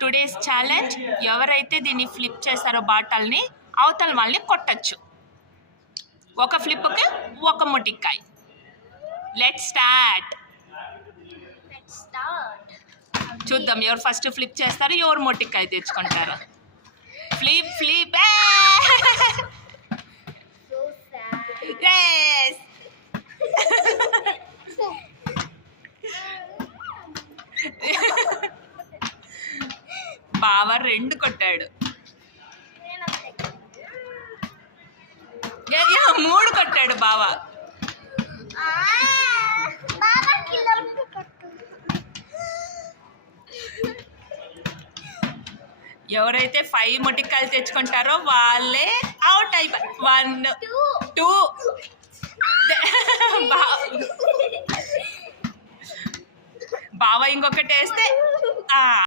Today's challenge, ఎవరైతే దీన్ని flip చేస్తారో బాటల్ని అవతల వాళ్ళని కొట్టచ్చు. ఒక ఫ్లిప్కి ఒక మొటిక్కాయ. Let start. చూద్దాం ఎవరు ఫస్ట్ ఫ్లిప్ చేస్తారో, ఎవరు మొటిక్కాయ తెచ్చుకుంటారో. Flip flip. బావ 2 కొట్టాడు. 3 కొట్టాడు బావ. ఎవరైతే 5 మొటిక్కాయలు తెచ్చుకుంటారో వాళ్ళే అవుట్ అయిపోయి. 1 2 బావ ఇంకొకటి వేస్తే